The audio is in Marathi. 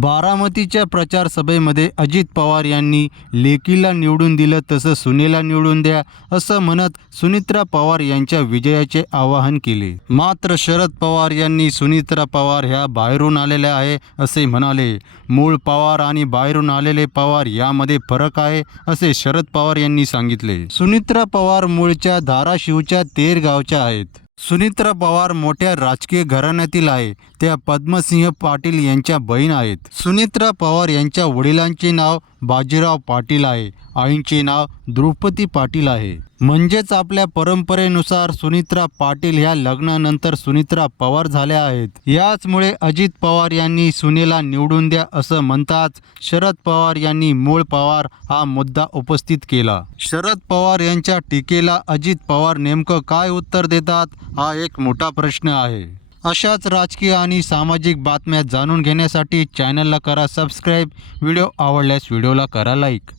बारामतीच्या प्रचार सभेमध्ये अजित पवार यांनी लेकीला निवडून दिलं तसं सुनेला निवडून द्या असं म्हणत सुनित्रा पवार यांच्या विजयाचे आवाहन केले. मात्र शरद पवार यांनी सुनित्रा पवार ह्या बाहेरून आलेल्या आहे असे म्हणाले. मूळ पवार आणि बाहेरून आलेले पवार यामध्ये फरक आहे असे शरद पवार यांनी सांगितले. सुनित्रा पवार मूळच्या धाराशिवच्या तेरगावच्या आहेत. सुनित्रा पवार मोठ्या राजकीय घराण्यातील आहे. त्या पद्मसिंह पाटील यांच्या बहीण आहेत. सुनित्रा पवार यांच्या वडिलांचे नाव बाजीराव पाटील आहे. आईंचे नाव द्रौपदी पाटील आहे. म्हणजेच आपल्या परंपरेनुसार सुनित्रा पाटील ह्या लग्नानंतर सुनित्रा पवार झाल्या आहेत. याचमुळे अजित पवार यांनी सुनेला निवडून द्या असं म्हणताच शरद पवार यांनी मूळ पवार हा मुद्दा उपस्थित केला. शरद पवार यांच्या टीकेला अजित पवार नेमकं काय उत्तर देतात हा एक मोठा प्रश्न आहे. अशाच राजकीय आणि सामाजिक बातम्या जाणून घेण्यासाठी चॅनलला करा सबस्क्राईब व्हिडिओ आवडल्यास व्हिडिओला करा लाईक